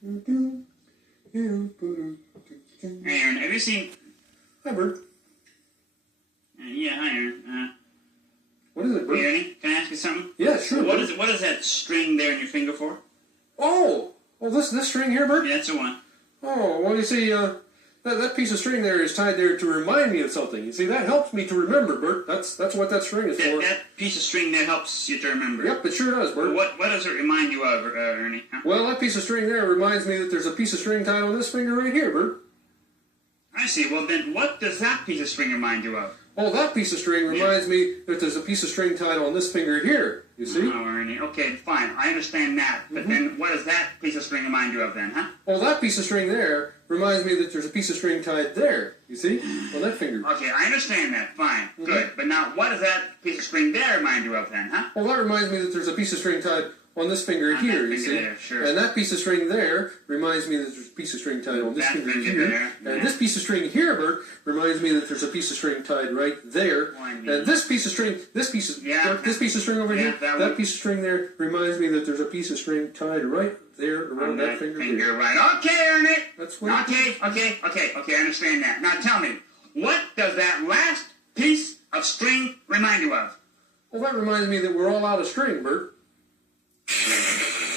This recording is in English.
Aaron, have you seen... Hi, Bert. Yeah, hi, Aaron. What is it, Bert? Hey, Ernie, can I ask you something? Yeah, sure. What is that string there in your finger for? Oh, this string here, Bert? Yeah, that's the one. Oh, well, you see, that piece of string there is tied there to remind me of something. You see, that helps me to remember, Bert. That's what that string is for. That piece of string there helps you to remember. Yep, it sure does, Bert. What does it remind you of, Ernie? Huh? Well, that piece of string there reminds me that there's a piece of string tied on this finger right here, Bert. I see. Well, then, what does that piece of string remind you of? Oh, that piece of string reminds me that there's a piece of string tied on this finger here, you see? Oh, Ernie. Okay, fine. I understand that. But then what does that piece of string remind you of then, huh? Well, that piece of string there reminds me that there's a piece of string tied there, you see? On that finger. Okay, I understand that. Fine. Good. But now, what does that piece of string there remind you of then, huh? Well, that reminds me that there's a piece of string tied on this finger On here, that you finger see? there, sure. And that piece of string there reminds me that there's a piece of string tied on this That finger finger here. there, And yeah. this piece of string here, Bert, reminds me that there's a piece of string tied right there. And this piece of string, this piece of string over here, that piece of string there reminds me that there's a piece of string tied right there around that finger here. Right. Okay, Ernie. That's what Okay, I understand that. Now tell me, what does that last piece of string remind you of? Well, that reminds me that we're all out of string, Bert.